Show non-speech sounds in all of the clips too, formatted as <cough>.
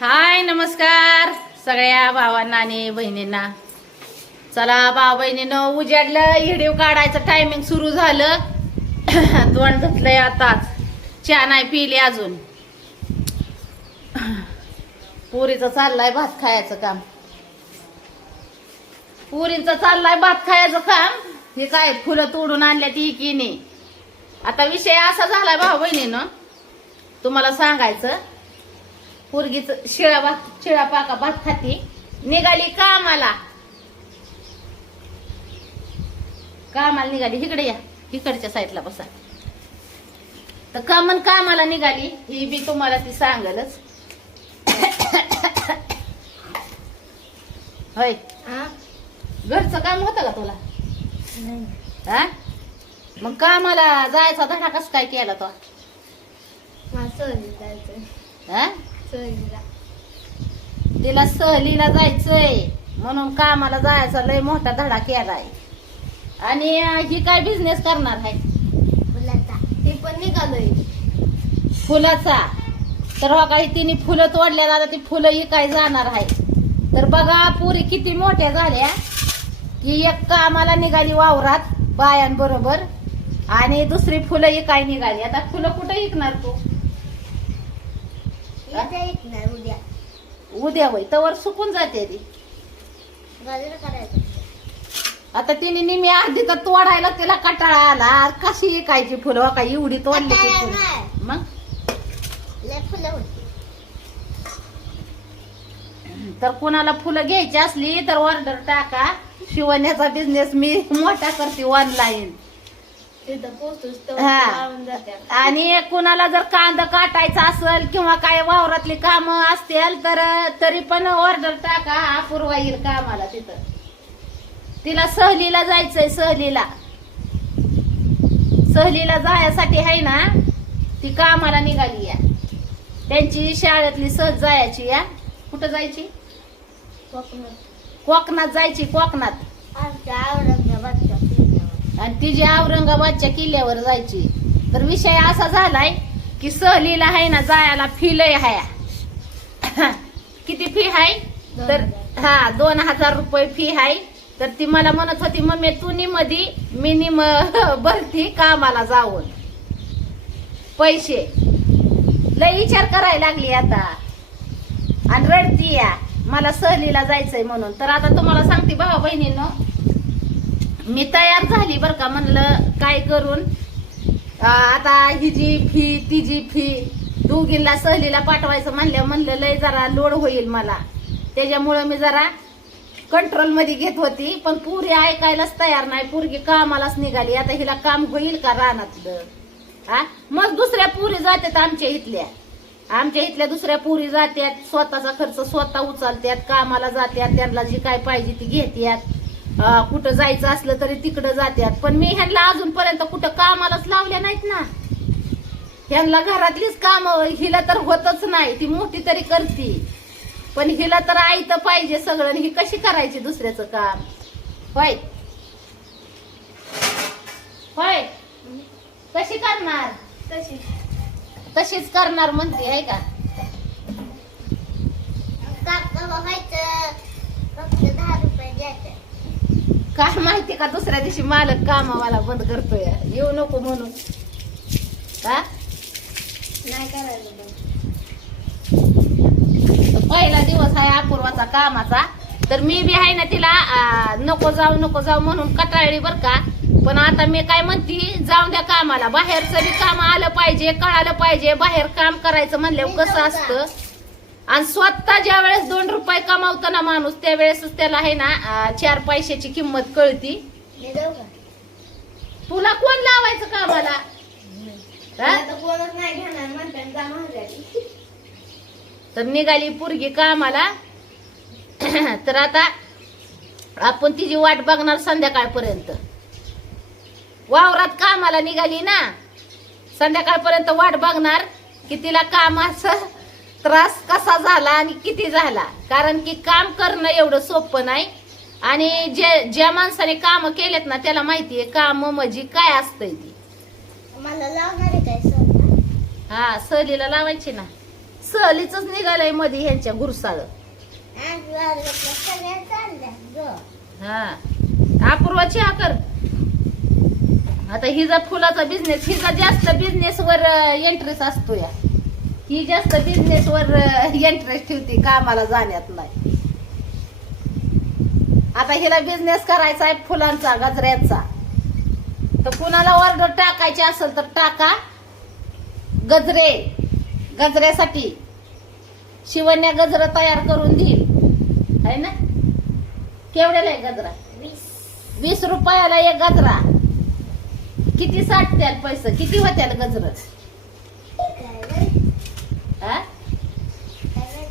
हाय नमस्कार सगळ्या भावांना आणि बहिणींना. चला भाऊ बहिणीनं उजाडलं हिडीव काढायचं टायमिंग सुरू झालं. <coughs> दोन धुतलंय आताच चहा नाही पिली अजून. <coughs> पुरीचं चाललंय भात खायचं काम. पुरींचं चाललंय भात खायचं काम. हे काय फुलं तोडून आणल्या ती नाही. आता विषय असा झालाय भाऊ बहिणीनं. तुम्हाला सांगायचं पोरगीच शिळा भात शिळा पाका भात खाती. निघाली कामाला. कामाला निघाली. इकडे या. इकडच्या साईडला बसा. तर कामन कामाला निघाली. ही बी तुम्हाला ती सांगलच. होय. घरचं काम होतं का तुला? हा मग कामाला जायचा धडा कस काय केला तो? हा तिला सहलीला जायचंय. म्हणून कामाला जायचा लय मोठा धडा केलाय. आणि ही काय बिझनेस करणार आहे? ते पण निघालोय. फुलाचा. तर हो काही तिने फुलं तोडल्या आता ती फुलं ही काय जाणार आहे. तर बघा पुरी किती मोठ्या झाल्या. की एक कामाला निघाली वावरात बायांबरोबर. आणि दुसरी फुलं ही काय निघाली. आता फुलं कुठं विकणार तू? उद्या येणार उद्या. उद्या होय तवर सुकून जाते ती. गाजर करायचं. आता तिने निमी अर्धी तर तोडायला तिला कटाळा आला. कशी विकायची फुलं? हो का एवढी तोडली ती कटाळा फुलं. नाही. मग? लय फुलं होती. तर कुणाला फुलं घ्यायची असली तर ऑर्डर टाका. शिवण्याचा बिझनेस मी मोठा करते ऑनलाईन हा. आणि कुणाला जर कांदा काटायचा असेल किंवा काय वावरातली कामं असतील तर तरी पण ऑर्डर टाका. अपूर्वा येईल कामाला तिथं. तिला सहलीला जायचंय सहलीला. सहलीला जायसाठी आहे ना ती कामाला निघाली या त्यांची शाळेतली सहज जायची या कुठं जायची? कोकणात. जायची कोकणात. आणि तिची औरंगाबादच्या किल्ल्यावर जायची. तर विषय असा झालाय की सहलीला आहे ना जायला फी लय हाय. <coughs> किती फी आहे दोन तर. हा दोन हजार रुपये फी आहे तर ती मला म्हणत होती मम्मी तू निमधी मी निम <laughs> भरती कामाला जाऊन. पैसे. लय विचार करायला लागली आता. आणि रडती या. मला सहलीला जायचंय म्हणून. तर आता तुम्हाला सांगते भाऊ बहिणीनं मी तयार झाली बर का म्हणलं काय करून? आता ही जी फी ती जी फी दोघींना सहलीला पाठवायचं म्हणल्या म्हणलं लय जरा लोड होईल मला. त्याच्यामुळं मी जरा कंट्रोलमध्ये घेत होती पण पुरी ऐकायलाच तयार नाही. पुरगी कामालाच निघाली. आता हिला काम होईल का रानातलं हा? मग दुसऱ्या पुरी जातात आमच्या इथल्या. आमच्या इथल्या दुसऱ्या पुरी जात्यात स्वतःचा खर्च स्वतः उचलत्यात कामाला जात्यात त्यांना जी काय पाहिजे ती घेत्यात. कुठं जायचं असलं तरी तिकडं जात्यात. पण मी ह्यांना अजूनपर्यंत कुठं कामालाच लावल्या नाहीत ना. ह्यांना घरातलीच काम हिला तर होतच नाही. ती मोठी तरी करती. पण हिला तर आई तर पाहिजे सगळं आणि ही कशी करायची दुसऱ्याचं काम? होय? होय? कशी करणार? तशी. तशीच करणार म्हणते आहे का? काका बघायचं. फक्त दहा रुपये द्यायचे. काय माहिती का दुसऱ्या दिवशी मालक कामावाला बंद करतोय. येऊ नको म्हणून. हा? नाही करायला पहिला दिवस आहे अपूर्वाचा कामाचा. तर मी बी आहे ना तिला नको जाऊ नको जाऊ म्हणून कटाळली बर का. पण आता मी काय म्हणती जाऊन द्या कामाला. बाहेरचं बी काम आलं पाहिजे कळालं पाहिजे. बाहेर काम करायचं म्हणल्यावर कसं असतं? आणि स्वतः ज्या वेळेस दोन रुपये कमावतो ना माणूस त्यावेळेसच त्याला आहे ना चार पैशाची किंमत कळती. तुला कोण लावायचं कामाला? तर निघाली पुरगी कामाला. <clears throat> तर आता आपण तिची वाट बघणार संध्याकाळपर्यंत. वावरात कामाला निघाली ना संध्याकाळपर्यंत वाट बघणार की तिला कामाचा त्रास कसा झाला आणि किती झाला? कारण की काम करणं एवढं सोपं नाही. आणि जे ज्या माणसाने काम केलेत ना त्याला माहितीये काम म्हणजे काय असतंय ती. मला लावणार आहे काय सर? हा सहलीला लावायची ना. सहलीच निघालंयमध्ये ह्यांच्या ग. हा. अपूर्वाची हा कर. आता हिचा फुलाचा बिझनेस हिचा जास्त बिझनेस वर इंटरेस्ट असतो या. ही जास्त बिझनेस वर इंटरेस्ट ठेवते कामाला जाण्यात नाही. आता हिला बिझनेस करायचा आहे फुलांचा गजऱ्यांचा. तर कुणाला ऑर्डर टाकायची असेल तर टाका. गजरे गजऱ्यासाठी. शिवण्या गजर तयार करून देईल. आहे ना? केवढ्याला आहे गजरा? वीस. वीस रुपयाला एक गजरा. किती साठत्याल पैसे? किती होत्याल गजर काय रे? हा काय रे?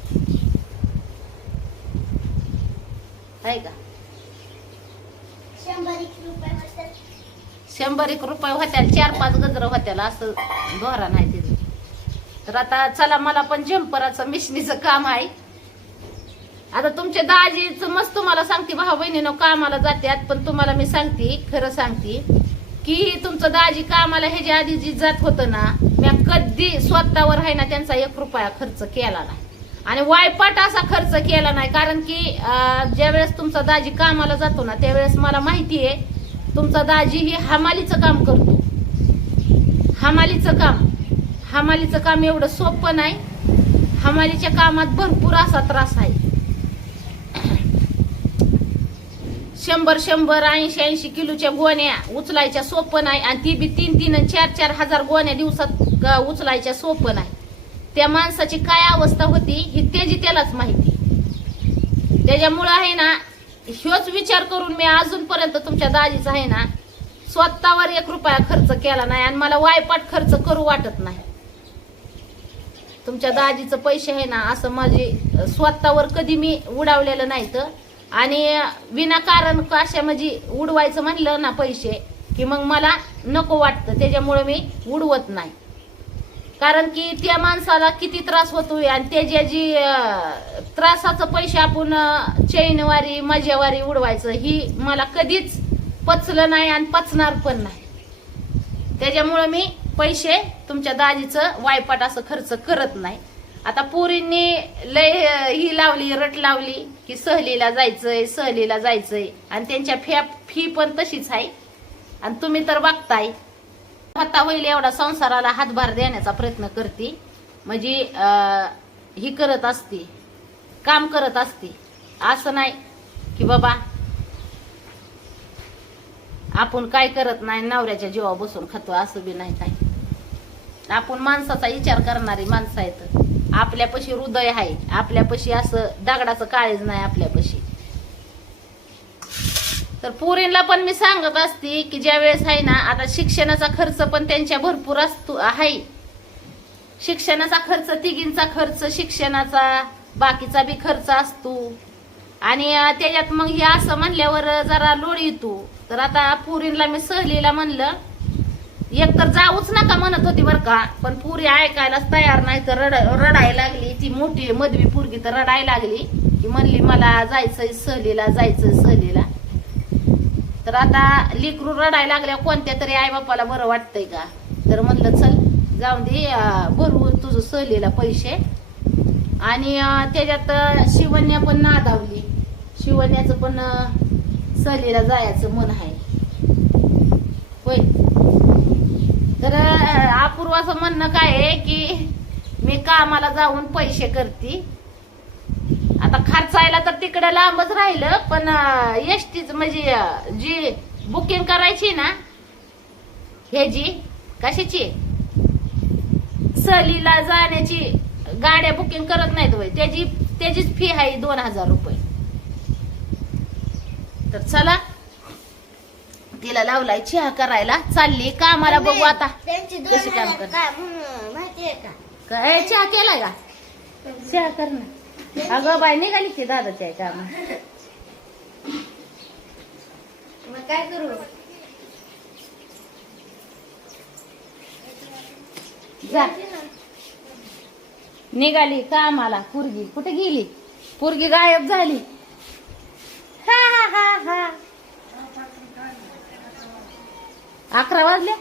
आहे का? शंभर एक रुपये होत्याल चार पाच गजर होत्याल असं धोरण आहे तिचं तर आता चला मला पण जम्पराचं मिशनीचं काम आहे. आता तुमच्या दाजीचं मस्त तुम्हाला सांगते भाऊ बहिणीनं कामाला जात्यात पण तुम्हाला मी सांगते खरं सांगते की तुमचं दाजी कामाला ह्याच्या आधी जी जात होतं ना मी कधी स्वतःवर आहे ना त्यांचा एक रुपया खर्च केला नाही. आणि वायपाट असा खर्च केला नाही कारण की ज्यावेळेस तुमचा दाजी कामाला जातो ना त्यावेळेस मला माहिती आहे तुमचा दाजी ही हमालीचं काम करतो. हमालीचं काम हमालीचं काम एवढं सोपं नाही हमालीच्या कामात भरपूर असा त्रास आहे. शंभर शंभर ऐंशी ऐंशी किलोच्या गोण्या उचलायच्या सोपं नाही आणि ती बी तीन तीन चार चार हजार गोण्या दिवसात उचलायच्या सोपं नाही. त्या माणसाची काय अवस्था होती ही त्याची त्यालाच माहिती. त्याच्यामुळं आहे ना ह्योच विचार करून मी अजूनपर्यंत तुमच्या दाजीचा आहे ना स्वतःवर एक रुपया खर्च केला नाही आणि मला वायपाट खर्च करू वाटत नाही. तुमच्या दाजीचं पैसे आहे ना असं माझे स्वतःवर कधी मी उडावलेलं नाही तर आणि विनाकारण अशा म्हणजे उडवायचं म्हणलं ना पैसे की मग मला नको वाटतं त्याच्यामुळं मी उडवत नाही. कारण की त्या माणसाला किती त्रास होतोय आणि त्याच्या जी त्रासाचं पैसे आपण चैनवारी मजेवारी उडवायचं ही मला कधीच पचलं नाही आणि पचणार पण नाही. त्याच्यामुळं मी पैसे तुमच्या दाजीचं वायपाट असं खर्च करत नाही. आता पुरींनी लय ही लावली रट लावली की सहलीला जायचंय सहलीला जायचंय आणि त्यांच्या फॅ फी पण तशीच आहे. आणि तुम्ही तर बघताय आता होईल एवढा संसाराला हातभार देण्याचा प्रयत्न करते. म्हणजे ही करत असते काम करत असते. असं नाही की बाबा आपण काय करत नाही नवऱ्याच्या जीवा बसून खातो असं बी नाही काय आपण माणसाचा विचार करणारी माणसं आहेत. आपल्यापाशी हृदय आहे आपल्यापाशी असं दगडाचं काळीज नाही आपल्यापाशी. तर पुरींला पण मी सांगत असते की ज्या वेळेस आहे ना आता शिक्षणाचा खर्च पण त्यांच्या भरपूर असतो आहे. शिक्षणाचा खर्च तिघींचा खर्च शिक्षणाचा बाकीचा बी खर्च असतो. आणि त्याच्यात मग हे असं म्हणल्यावर जरा लोड येतो. तर आता पुरीला मी सहलीला म्हणलं एक तर जाऊच नका म्हणत होती बरं का. पण पुरी ऐकायलाच तयार नाही तर रड रडायला लागली. ती मोठी मधवी पुरगी तर रडायला लागली. की म्हणली मला जायचंय सहलीला जायचंय सहलीला. तर आता लेकरू रडायला लागल्या कोणत्या तरी आई बापाला बरं वाटतंय का? तर म्हणलं चल जाऊन दे भरू तुझं सहलीला पैसे. आणि त्याच्यात शिवन्या शिवण्या पण नादावली. शिवण्याचं पण सहलीला जायचं मन आहे. होय. तर अपूर्वाचं म्हणणं काय आहे की मी कामाला जाऊन पैसे करते. आता खर्चायला तर तिकडे लांबच राहिलं पण एस टीच म्हणजे जी बुकिंग करायची ना ह्याची कशाची? सहलीला जाण्याची गाड्या बुकिंग करत नाहीत होय. त्याची त्याचीच फी आहे दोन हजार रुपये. तर चला तिला लावलाय चहा करायला. चालली कामाला बघू आता. कशी काम करते? काय चहा केलाय का? चहा कर ना अगं बाय निघाली की दादाच्या काम मग काय करू? जा. निघाली कामाला पुरगी. कुठे गेली? पुरगी गायब झाली. हा हा हा हा. अकरा वाजले.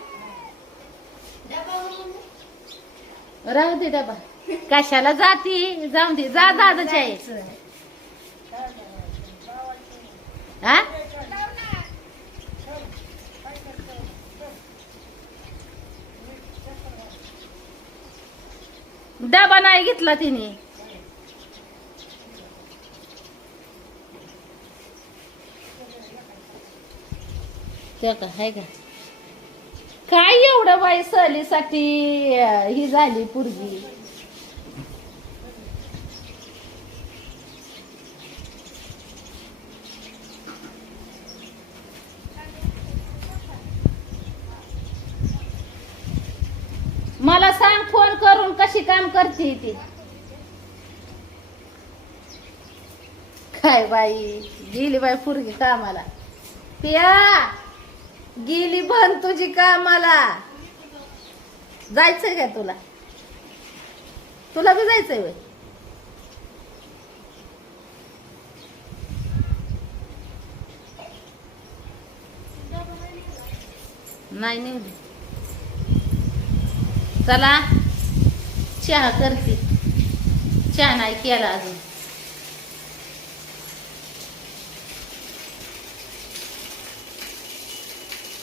राहू दे डबा. कशाला जाती? जाऊन दे जा दादाच्या आई. हा? डबा नाही घेतला तिने. ते का हाय का? काय एवढं बाई सहलीसाठी ही झाली पुरगी? मला सांग फोन करून कशी काम करते ती? काय बाई गेली बाई पुरगी कामाला. पिया गेली बन तुझी कामाला. जायचंय का तुला? तुला बी जायचंय वय नाही नाही. चला. चहा करते. चहा नाही केला अजून.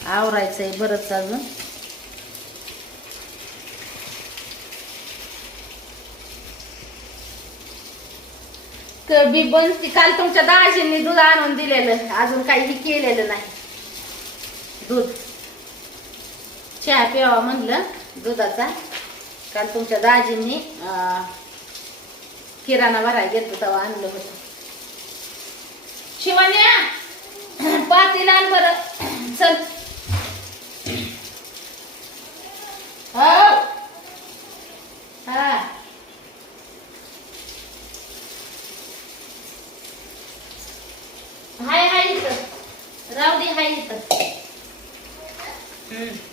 आवरायचं आहे बरंच अजून. कबी बनती. काल तुमच्या दाजींनी दूध आणून दिलेलं. अजून काही केलेलं नाही. दूध. चहा प्यावा म्हणलं. दुधाचा. काल तुमच्या दाजींनी अं, किराणा भरायला घेतलं तेव्हा आणलं होतं. शिवान्या पातील आण बरं. चल. हो. हा. हाय हाय इथं. राहू दे हाय इथं. हम्म.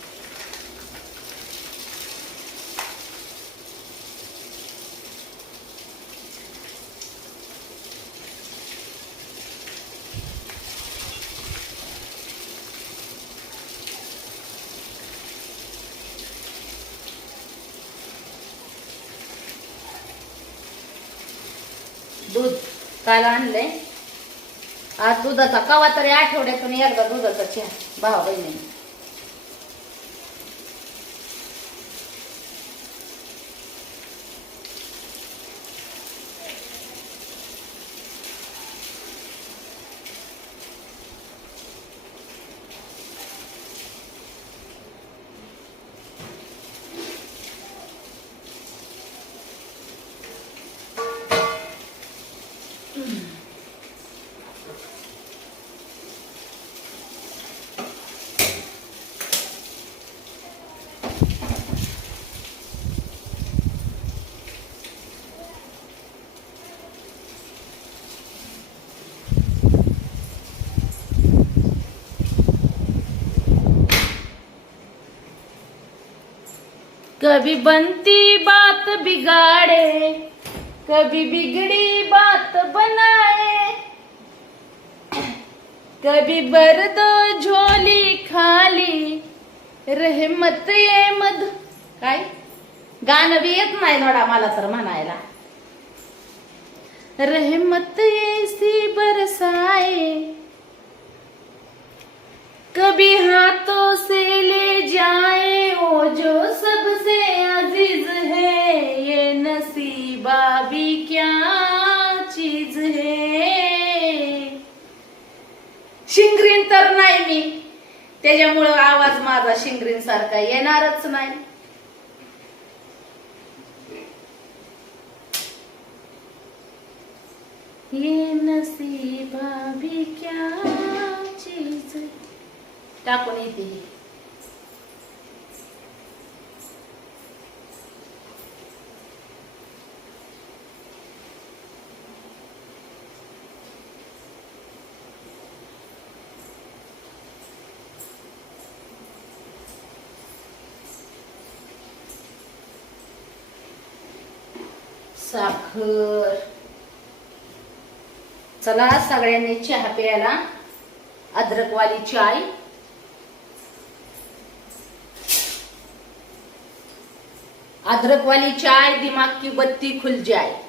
दूध काल आणलंय. आज दुधाचा कवा तरी आठवड्यातून एकदा दुधाचा चहा. भावा बहिणी कभी बनती बात बिगाड़े कभी बिगड़ी बात बनाए कभी भर दो झोली खाली रहमत ये मध। काय? गाणं बी येत नाही थोडा मला तर म्हणायला. रहमत ऐसी बरसाए कभी हाथों से ले जाए ओ जो सब शिंगरीन तर नाही मी. त्याच्यामुळं आवाज माझा शिंगरीन सारखा येणारच नाही. ये नसीबा भी क्या चीज. टाकून येते ही. साखर चला सगळ्यांनी चहा प्यायला. अद्रकवाली चाय. अदरक वाली चाय दिमाग की बत्ती खुल जाए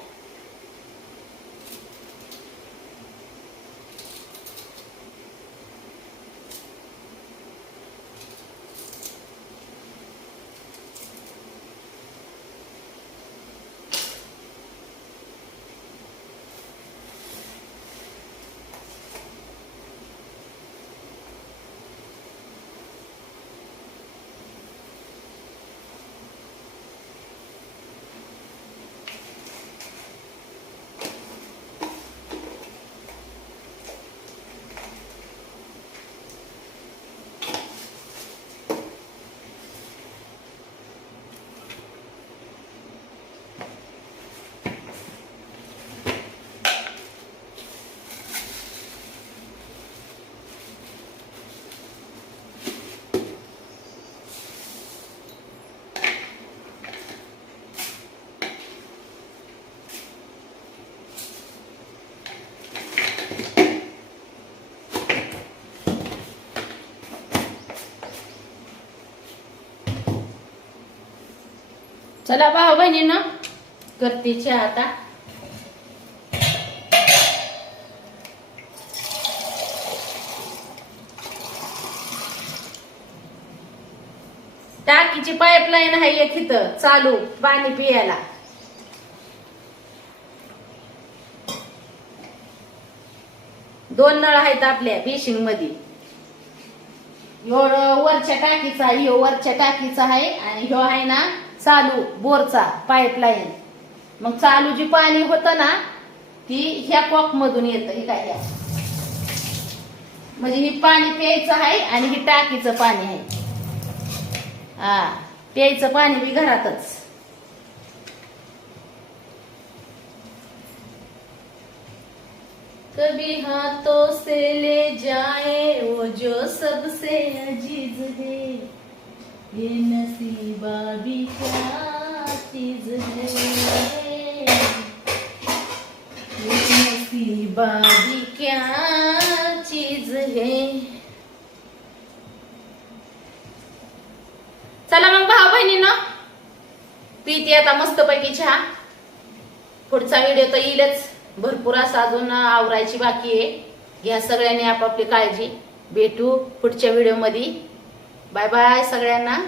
चला भाऊ बहिणीनं करते चहा आता. टाकीची पाईपलाईन आहे एक इथं चालू पाणी पियाला. दोन नळ आहेत आपल्या बेशिंगमध्ये वरच्या टाकीचा ह्यो वरच्या टाकीचा आहे आणि ह्यो आहे ना चालू बोरचा पाईपलाईन मग चालू जी पाणी होतं ना ती ह्या कॉक मधून येतं ही काय म्हणजे ही पाणी प्यायचं आहे आणि ही टाकीचं पाणी आहे. हा प्यायचं पाणी बी घरातच. कभी हाथों से ले जाए वो जो सबसे अजीज ये नसीबा भी क्या चीज है ये नसीबा भी क्या चीज है. चला मग भाऊ बहिणी ना पिते आता मस्तपैकी छा पुढचा व्हिडिओ तर येईलच. भरपूर असा अजून आवरायची बाकी आहे. घ्या सगळ्यांनी आपापली काळजी. भेटू पुढच्या व्हिडिओमध्ये बाय बाय सगळ्यांना.